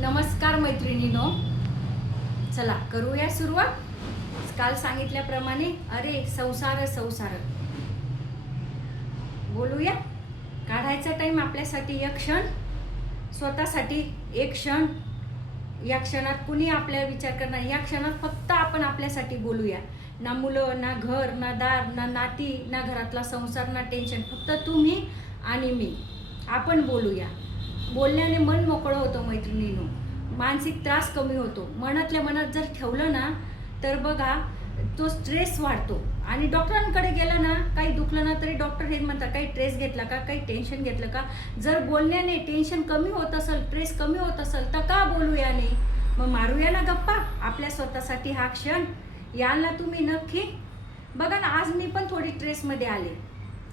नमस्कार मैत्रिणींनो, चला करूया सुरुवात. काल सांगितल्याप्रमाणे अरे संसार संसार बोलूया. काढायचा टाइम आपल्यासाठी एक क्षण, स्वतःसाठी एक क्षण. या क्षणात कुणी आपल्या विचार करणार, या क्षणात फक्त आपण आपल्यासाठी बोलूया. ना मुलं, ना घर, ना दार, ना नाती, ना घरातला संसार, ना टेन्शन. फक्त तुम्ही आणि मी. आपण बोलूया. बोलण्याने मन मोकळं होतं मैत्रिणींनो, मानसिक त्रास कमी होतो. मनातल्या मनात जर ठेवलं ना तर बघा तो स्ट्रेस वाढतो. आणि डॉक्टरांकडे गेलं ना, काही दुखलं ना तरी डॉक्टर हे म्हणतात काही स्ट्रेस घेतला का, काही टेन्शन घेतलं का. जर बोलण्याने टेन्शन कमी होत असेल, स्ट्रेस कमी होत असेल तर का बोलूया नाही. मग मारूया ना गप्पा आपल्या स्वतःसाठी हा क्षण. याल ना तुम्ही नक्की. बघा ना, आज मी पण थोडी स्ट्रेसमध्ये आले.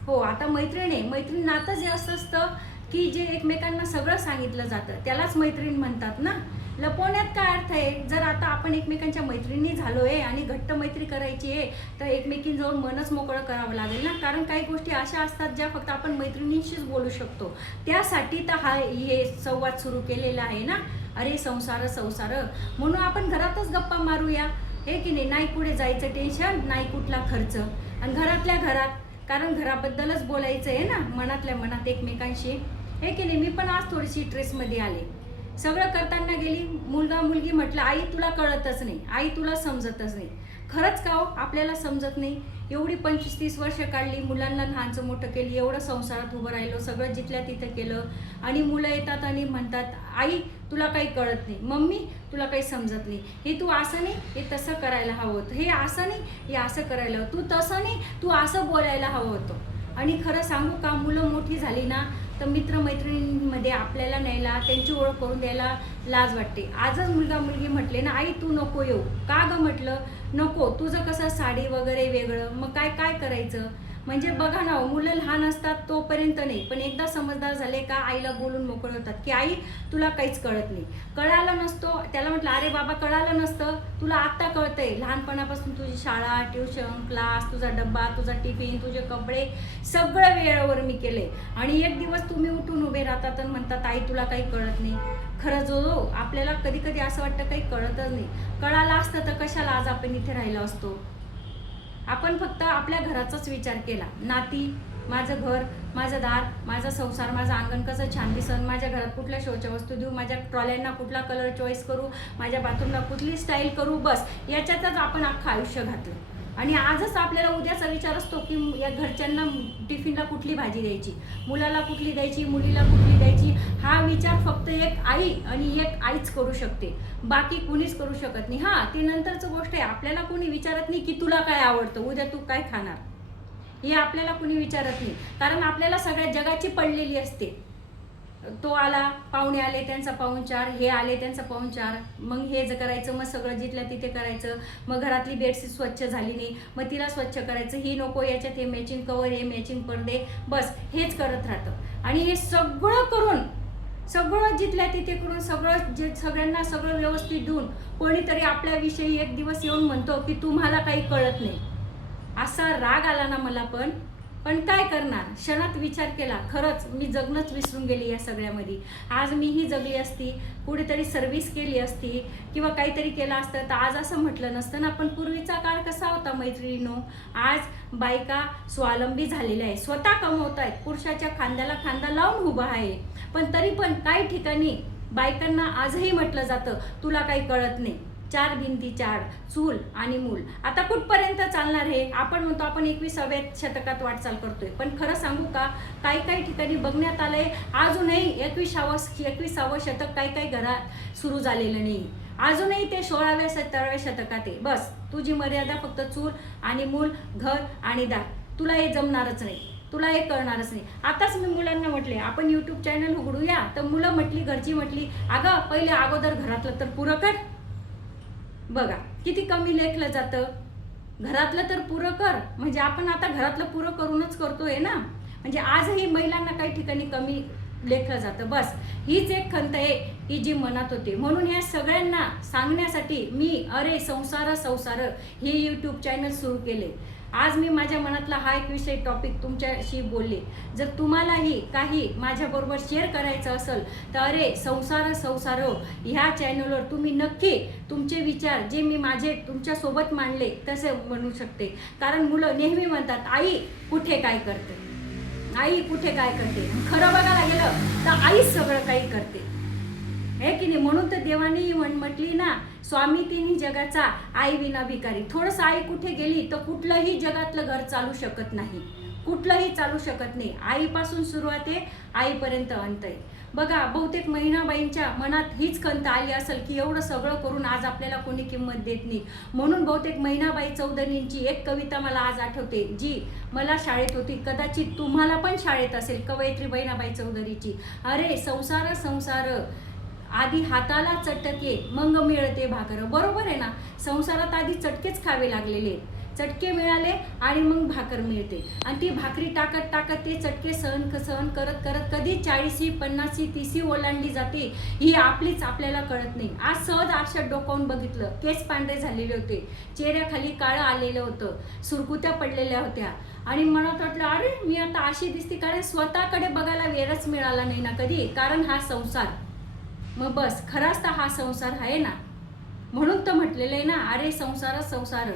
हो, आता मैत्रीण नातं जे असतं की जे एकमेकांना सगळं सांगितलं जातं त्यालाच मैत्रीण म्हणतात ना. लपवण्यात काय अर्थ आहे. जर आता आपण एकमेकांच्या मैत्रिणी झालोय आणि घट्ट मैत्री करायची आहे तर एकमेकींजवळ मनच मोकळं करावं लागेल ना. कारण काही गोष्टी अशा असतात ज्या फक्त आपण मैत्रिणींशीच बोलू शकतो. त्यासाठी तर हे संवाद सुरू केलेला आहे ना. अरे संसार संसार म्हणून आपण घरातच गप्पा मारूया, हे की नाही. नाही पुढे जायचं टेन्शन, नाही कुठला खर्च. आणि घरातल्या घरात, कारण घराबद्दलच बोलायचं आहे ना, मनातल्या मनात एकमेकांशी, हे की नाही. मी पण आज थोडीशी स्ट्रेसमध्ये आले. सगळं करताना गेली, मुलगा मुलगी म्हटलं आई तुला कळतच नाही, आई तुला समजतच नाही. खरंच का हो, आपल्याला समजत नाही. एवढी 25-30 वर्ष काढली, मुलांना लहानचं मोठं केली, एवढं संसारात उभं राहिलो, सगळं जिथल्या तिथं केलं. आणि मुलं येतात आणि म्हणतात आई तुला काही कळत नाही, मम्मी तुला काही समजत नाही, हे तू असं नाही, हे तसं करायला हवं होतं, हे असं नाही, हे असं करायला हवं, तू तसं नाही, तू असं बोलायला हवं होतं. आणि खरं सांगू का, मुलं मोठी झाली ना तर मित्रमैत्रिणींमध्ये आपल्याला न्यायला, त्यांची ओळख करून द्यायला लाज वाटते. आजच मुलगा मुलगी म्हटले ना आई तू नको येऊ, का गं म्हटलं नको, तुझं कसं साडी वगैरे वेगळं, मग काय काय करायचं. म्हणजे बघा ना, मुलं लहान असतात तोपर्यंत नाही, पण एकदा समजदार झाले का आईला बोलून मोकळे होतात की आई तुला काहीच कळत नाही. कळालं नसतो त्याला म्हटलं अरे बाबा कळालं नसतं, तुला आत्ता कळतंय. लहानपणापासून तुझी शाळा, ट्युशन, क्लास, तुझा डब्बा, तुझा टिफिन, तुझे कपडे सगळं वेळेवर मी केले. आणि एक दिवस तुम्ही उठून उभे राहतात आणि म्हणतात आई तुला काही कळत नाही. खरं जो आपल्याला कधी कधी असं वाटतं काही कळतच नाही. कळालं असतं तर कशाला आज आपण इथे राहिलो असतो. आपण फक्त आपल्या घराचाच विचार केला. नाती, माझं घर, माझं दार, माझा संसार, माझं अंगण कसं छान दिसन, माझ्या घरात कुठल्या शोच्या वस्तू देऊ, माझ्या ट्रॉल्यांना कुठला कलर चॉईस करू, माझ्या बाथरूमला कुठली स्टाईल करू, बस याच्यातच आपण अख्खं आयुष्य घातलं. आणि आजच आपल्याला उद्याचा विचार असतो की या घरच्यांना टिफिनला कुठली भाजी द्यायची, मुलाला कुठली द्यायची, मुलीला कुठली द्यायची. हा विचार फक्त एक आई आणि एक आईच करू शकते, बाकी कुणीच करू शकत नाही. हां, ती नंतरचं गोष्ट आहे. आपल्याला कोणी विचारत नाही की तुला काय आवडतं, उद्या तू काय खाणार, हे आपल्याला कुणी विचारत नाही. कारण आपल्याला सगळ्या जगाची पडलेली असते. तो आला, पाहुणे आले त्यांचा पाहुणचार, हे आले त्यांचा पाहुणचार, मग हे जे करायचं, मग सगळं जिथल्या तिथे करायचं. मग घरातली बेडशीट स्वच्छ झाली नाही, मग तिला स्वच्छ करायचं, ही नको याच्यात हे मॅचिंग कवर, हे मॅचिंग पडदे, बस हेच करत राहतं. आणि हे सगळं करून, सगळं जिथल्या तिथे करून, सगळं जे सगळ्यांना सगळं व्यवस्थित देऊन कोणीतरी आपल्याविषयी एक दिवस येऊन म्हणतो की तुम्हाला काही कळत नाही. असा राग आला ना मला पण काय करणार. क्षणात विचार केला, खरंच मी जगणंच विसरून गेली या सगळ्यामध्ये. आज मीही जगली असती, कुठेतरी सर्व्हिस केली असती किंवा काहीतरी केलं असतं तर आज असं म्हटलं नसतं ना. पण पूर्वीचा काळ कसा होता मैत्रिणींनो, आज बायका स्वावलंबी झालेल्या आहे, स्वतः कमवत आहेत, पुरुषाच्या खांद्याला खांदा लावून उभा आहे. पण तरी पण काही ठिकाणी बायकांना आजही म्हटलं जातं तुला काही कळत नाही. चार भिंतीच्या आड चूल आणि मूल. आता कुठपर्यंत चालणार हे. आपण म्हणतो आपण 21व्या शतकात वाटचाल करतोय, पण खरं सांगू का, काही ठिकाणी बघण्यात आलंय अजूनही 21व्या शतक काही घरात सुरू झालेलं नाही. अजूनही ते 16व्या-17व्या शतकात आहे. बस तुझी मर्यादा फक्त चूल आणि मूल, घर आणि दार. तुला हे जमणारच नाही, तुला हे कळणारच नाही. आताच मी मुलांना म्हटले आपण यूट्यूब चॅनल उघडूया, तर मुलं म्हटली, घरची म्हटली अगं पहिले अगोदर घरातलं तर पुरं कर. बघा किती कमी लेखलं जातं. घरातलं तर पुरं कर, म्हणजे आपण आता घरातलं पुरं करूनच करतोय ना. म्हणजे आजही महिलांना काही ठिकाणी कमी लेखलं जातं. बस हीच एक खंत आहे की जी मनात होते. म्हणून या सगळ्यांना सांगण्यासाठी मी अरे संसार संसार हे यूट्यूब चॅनल सुरू केले. आज मी माझ्या मनातला हा एक विषय टॉपिक तुमच्याशी बोलले. जर तुम्हालाही काही माझ्याबरोबर शेअर करायचं असेल तर अरे संसार ह्या चॅनलवर तुम्ही नक्की तुमचे विचार जे मी माझे तुमच्यासोबत मांडले तसे म्हणू शकते. कारण मुलं नेहमी म्हणतात आई कुठे काय करते, आई कुठे काय करते. खरं बघायला गेलं तर आईच सगळं काही करते, हे की नाही. म्हणून तर देवानी म्हटली ना, स्वामी तिन्ही जगाचा आई विना भिकारी. थोडंसं आई कुठे गेली तर कुठलंही जगातलं घर चालू शकत नाही, कुठलंही चालू शकत नाही. आईपासून सुरुवात आहे, आईपर्यंत अंत आहे. बघा, बहुतेक महिनाबाईंच्या मनात हीच खंत आली असेल की एवढं सगळं करून आज आपल्याला कोणी किंमत देत नाही. म्हणून बहुतेक महिनाबाई चौधरींची एक कविता मला आज आठवते, जी मला शाळेत होती, कदाचित तुम्हाला पण शाळेत असेल, कवयित्री महिनाबाई चौधरीची. अरे संसार आधी हाताला चटके मग मिळते भाकर. बरोबर आहे ना. संसारात आधी चटकेच खावे लागलेले, चटके मिळाले आणि मग भाकर मिळते. आणि ती भाकरी टाकत ते चटके सहन करत कधी 40, 50, 30 ओलांडली जाते ही आपल्याला कळत नाही. आज सहज आरशात डोकावून बघितलं, केस पांढरे झालेले होते, चेहऱ्याखाली काळं आलेलं होतं, सुरकुत्या पडलेल्या होत्या आणि मनात वाटलं अरे मी आता अशी दिसते. कारण स्वतःकडे बघायला वेळच मिळाला नाही ना कधी. कारण हा संसार, मग बस खराच तर हा संसार आहे ना. म्हणून तर म्हटलेलं आहे ना, अरे संसार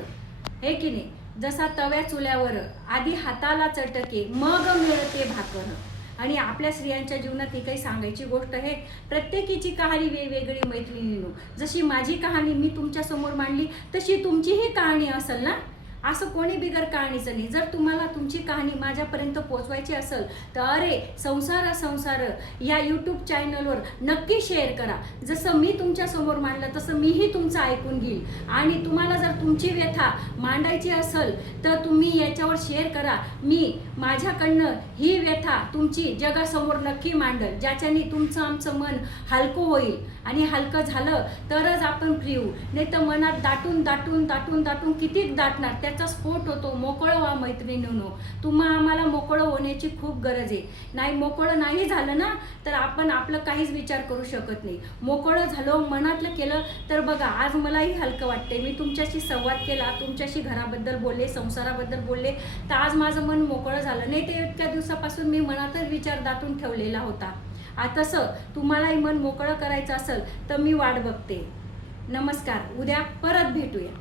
हे की नाही. जसा तव्या चुल्यावर आधी हाताला चटके मग मिळते भाकर. आणि आपल्या स्त्रियांच्या जीवनात ही काही सांगायची गोष्ट आहे. प्रत्येकीची कहाणी वेगवेगळी मैत्रिणींनो. जशी माझी कहाणी मी तुमच्यासमोर मांडली तशी तुमचीही कहाणी असेल ना. असं कोणी बिगर कहाणीचं नाही. जर तुम्हाला तुमची कहाणी माझ्यापर्यंत पोचवायची असेल तर अरे संसार या यूट्यूब चॅनलवर नक्की शेअर करा. जसं मी तुमच्यासमोर मांडलं तसं मीही तुमचं ऐकून घेईल. आणि तुम्हाला जर तुमची व्यथा मांडायची असेल तर तुम्ही याच्यावर शेअर करा. मी माझ्याकडनं ही व्यथा तुमची जगासमोर नक्की मांडल, ज्याच्याने तुमचं आमचं मन हलकं होईल. आणि हलकं झालं तरच आपण फ्री होऊ. नाही तर मनात दाटून कितीक दाटणार, त्याचा स्फोट होतो. मोकळं व्हा मैत्रिणींनो. आम्हाला मोकळं होण्याची खूप गरज आहे. नाही मोकळं नाही झालं ना तर आपण आपलं काहीच विचार करू शकत नाही. मोकळं झालं, मनातलं केलं तर बघा आज मलाही हलकं वाटते. मी तुमच्याशी संवाद केला, तुमच्याशी घराबद्दल बोलले, संसाराबद्दल बोलले तर आज माझं मन मोकळं झालं. नाही ते इतक्या दिवसापासून मी मनातच विचार दाटून ठेवलेला होता. तसं तुम्हालाही मन मोकळं करायचं असेल तर मी वाट बघते. नमस्कार. उद्या परत भेटूया.